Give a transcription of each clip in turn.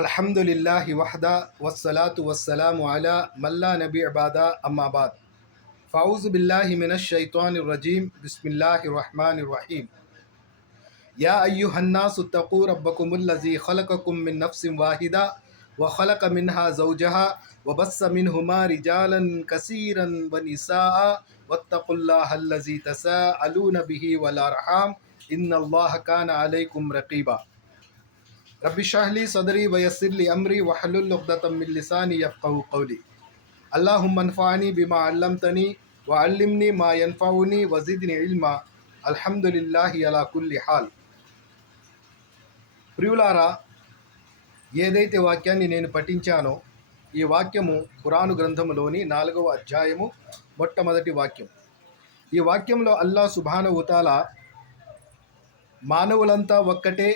అల్హమ్దులిల్లాహి వహదా వస్సలాతు వస్సలాము అలా మల్లా నబీ అబాదా అమ్మాబాద్ ఫౌజు బిల్లాహి మినష్ షైతానిర్ రజీం బిస్మిల్లాహిర్ రహమానిర్ రహీం యా అయ్యుహన్నాసు తఖూ రబ్బకుముల్లజీ ఖలకకుం మిన్ నఫ్సిన్ వాహిదా وخلق منها زوجها وبث منهما رجالا كثيرا ونساء واتقوا الله الذي تساءلون به والأرحام إن الله كان عليكم رقيبا రబ్బి షహ్లీ సదరీ వయస్సిర్లి అమ్రి వహలుల్ ఉఖ్దతం మిన్ లిసాని యఫ్కహు కౌలి అల్లాహుమ్మ అన్ఫఅనీ బిమా అల్లమ్తనీ వ అల్లిమ్నీ మా యన్ఫఉనీ వజిద్ని ఇల్మా అల్హమ్దులిల్లాహి అలా కుల్లి హాల్. ప్రియులారా, ఏదైతే వాక్యాన్ని నేను పఠించానో ఈ వాక్యము ఖురాను గ్రంథములోని 4వ అధ్యాయము మొట్టమొదటి వాక్యం. ఈ వాక్యంలో అల్లాహ్ సుబ్హానహు వతఆలా మానవులంతా ఒక్కటే,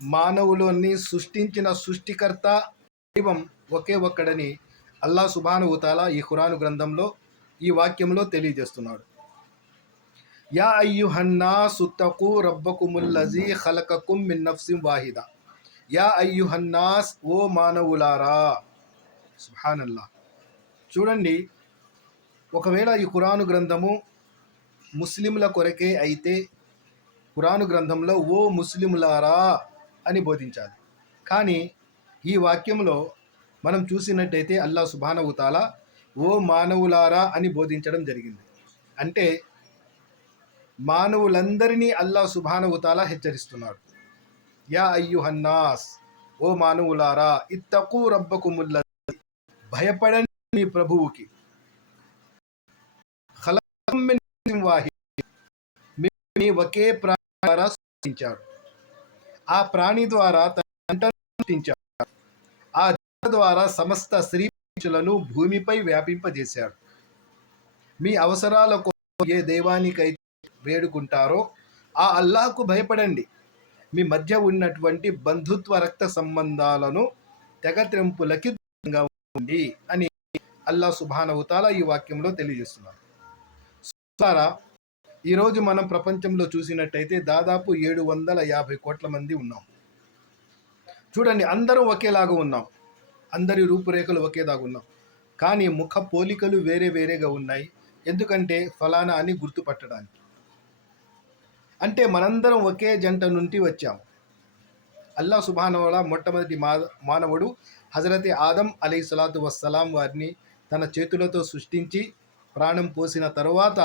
మానవులని సృష్టించిన సృష్టికర్త దైవం ఒకే ఒక్కడని అల్లాహ్ సుబ్హానహు వతఆలా ఈ ఖురాను గ్రంథంలో ఈ వాక్యంలో తెలియజేస్తున్నాడు. యా అయ్యుహన్నాసు తఖూ రబ్బకుముల్లజీ ఖలకకుం మిన్ నఫ్సిన్ వాహిదా. యా అయ్యుహన్నాస్, ఓ మానవులారా. సుబ్హానల్లాహ్. చూడండి, ఒకవేళ ఈ ఖురాను గ్రంథము ముస్లింల కొరకే అయితే ఖురాను గ్రంథంలో ఓ ముస్లింలారా అని బోధించాలి. కానీ ఈ వాక్యంలో మనం చూసినట్టయితే అల్లాహ్ సుబ్హానహు వతఆలా ఓ మానవులారా అని బోధించడం జరిగింది. అంటే మానవులందరినీ అల్లాహ్ సుబ్హానహు వతఆలా హెచ్చరిస్తున్నాడు. యా అయ్యుహన్నాస్, ఓ మానవులారా, ఇత్తఖూ రబ్బకుముల్లజీ, భయపడండి మీ ప్రభువుకి, ఖలకకుం మిన్ నఫ్సిన్ వాహిదా, మీ ఒకే ప్రాణి ద్వారా సృష్టించాడు. ఆ ప్రాణి ద్వారా తన జంటను సృష్టించాడు. ఆ జంట ద్వారా సమస్త స్త్రీ పురుషులను భూమిపై వ్యాపింపజేశాడు. మీ అవసరాల కోసం ఏ దైవానికైతే వేడుకుంటారో ఆ అల్లాహ్కు భయపడండి. మీ మధ్య ఉన్నటువంటి బంధుత్వ రక్త సంబంధాలను తెగత్రెంపులకి దూరంగా ఉండండి అని అల్లాహ్ సుబ్హానహు వతఆలా ఈ వాక్యంలో తెలియజేస్తున్నారు. ఈరోజు మనం ప్రపంచంలో చూసినట్టయితే దాదాపు 750 కోట్ల మంది ఉన్నాం. చూడండి, అందరూ ఒకేలాగా ఉన్నాం, అందరి రూపురేఖలు ఒకేలాగా ఉన్నాం. కానీ ముఖ పోలికలు వేరే వేరేగా ఉన్నాయి. ఎందుకంటే ఫలానా అని గుర్తుపట్టడానికి. అంటే మనందరం ఒకే జంట నుండి వచ్చాము. అల్లాహ్ సుబ్హానహు వతఆలా మొట్టమొదటి మానవుడు హజరత్ ఆదం అలైహిస్సలాతు వస్సలాం వారిని తన చేతులతో సృష్టించి ప్రాణం పోసిన తరువాత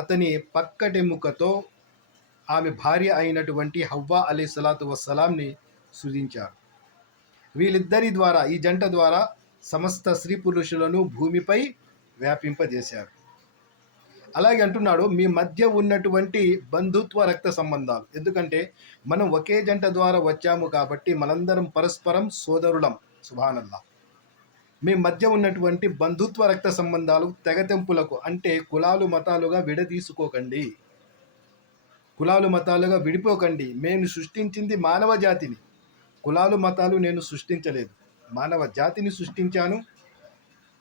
అతని పక్కటెముకతో ఆమె భార్య అయినటువంటి హవ్వా అలైహిస్సలాతు వస్సలాంని సృజించారు. వీళ్ళిద్దరి ద్వారా, ఈ జంట ద్వారా సమస్త స్త్రీ పురుషులను భూమిపై వ్యాపింపజేశారు. అలాగే అంటున్నాడు, మీ మధ్య ఉన్నటువంటి బంధుత్వ రక్త సంబంధాలు. ఎందుకంటే మనం ఒకే జంట ద్వారా వచ్చాము కాబట్టి మనందరం పరస్పరం సోదరులం. సుబ్హానల్లాహ్. మీ మధ్య ఉన్నటువంటి బంధుత్వ రక్త సంబంధాలు తెగతెంపులకు, అంటే కులాలు మతాలుగా విడదీసుకోకండి, కులాలు మతాలుగా విడిపోకండి. నేను సృష్టించింది మానవ జాతిని, కులాలు మతాలు నేను సృష్టించలేదు, మానవ జాతిని సృష్టించాను.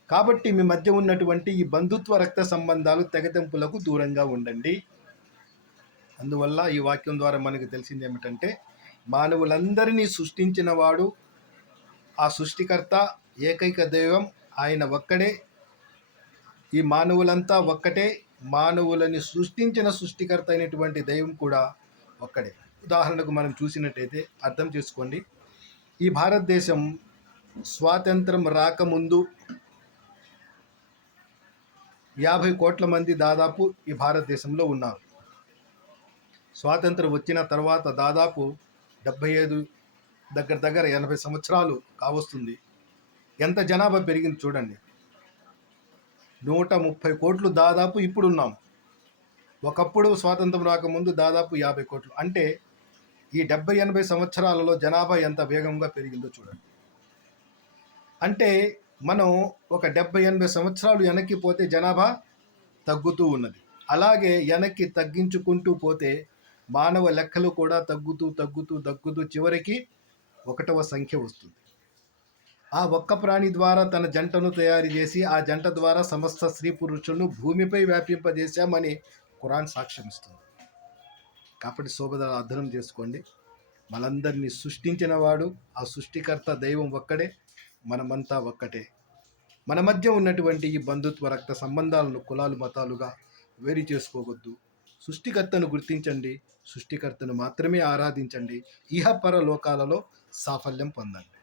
కాబట్టి మీ మధ్య ఉన్నటువంటి ఈ బంధుత్వ రక్త సంబంధాలు తెగతెంపులకు దూరంగా ఉండండి. అందువల్ల ఈ వాక్యం ద్వారా మనకు తెలిసింది ఏమిటంటే మానవులందరినీ సృష్టించిన వాడు, ఆ సృష్టికర్త, ఏకైక దైవం ఆయన ఒక్కడే. ఈ మానవులంతా ఒక్కటే, మానవులని సృష్టించిన సృష్టికర్త అయినటువంటి దైవం కూడా ఒక్కడే. ఉదాహరణకు మనం చూసినట్టయితే అర్థం చేసుకోండి, ఈ భారతదేశం స్వాతంత్రం రాకముందు 50 కోట్ల మంది దాదాపు ఈ భారతదేశంలో ఉన్నారు. స్వాతంత్రం వచ్చిన తర్వాత దాదాపు 75 దగ్గర 80 సంవత్సరాలు కావస్తుంది. ఎంత జనాభా పెరిగింది చూడండి. 130 కోట్లు దాదాపు ఇప్పుడున్నాం. ఒకప్పుడు స్వాతంత్రం రాకముందు దాదాపు 50 కోట్లు. అంటే ఈ 70-80 సంవత్సరాలలో జనాభా ఎంత వేగంగా పెరిగిందో చూడండి. అంటే మనం ఒక 70-80 సంవత్సరాలు వెనక్కి పోతే జనాభా తగ్గుతూ ఉన్నది. అలాగే వెనక్కి తగ్గించుకుంటూ పోతే మానవ లెక్కలు కూడా తగ్గుతూ చివరికి 1వ సంఖ్య వస్తుంది. ఆ ఒక్క ప్రాణి ద్వారా తన జంటను తయారు చేసి ఆ జంట ద్వారా సమస్త స్త్రీ పురుషులను భూమిపై వ్యాపింపజేశామని ఖురాన్ సాక్ష్యం ఇస్తుంది. కాబట్టి సోదరులారా, అర్థం చేసుకోండి, మనందరినీ సృష్టించిన వాడు, ఆ సృష్టికర్త దైవం ఒక్కడే, మనమంతా ఒక్కటే. మన మధ్య ఉన్నటువంటి ఈ బంధుత్వ రక్త సంబంధాలను కులాలు మతాలుగా వేరు చేసుకోవద్దు. సృష్టికర్తను గుర్తించండి, సృష్టికర్తను మాత్రమే ఆరాధించండి. ఇహపర లోకాలలో సాఫల్యం పొందండి.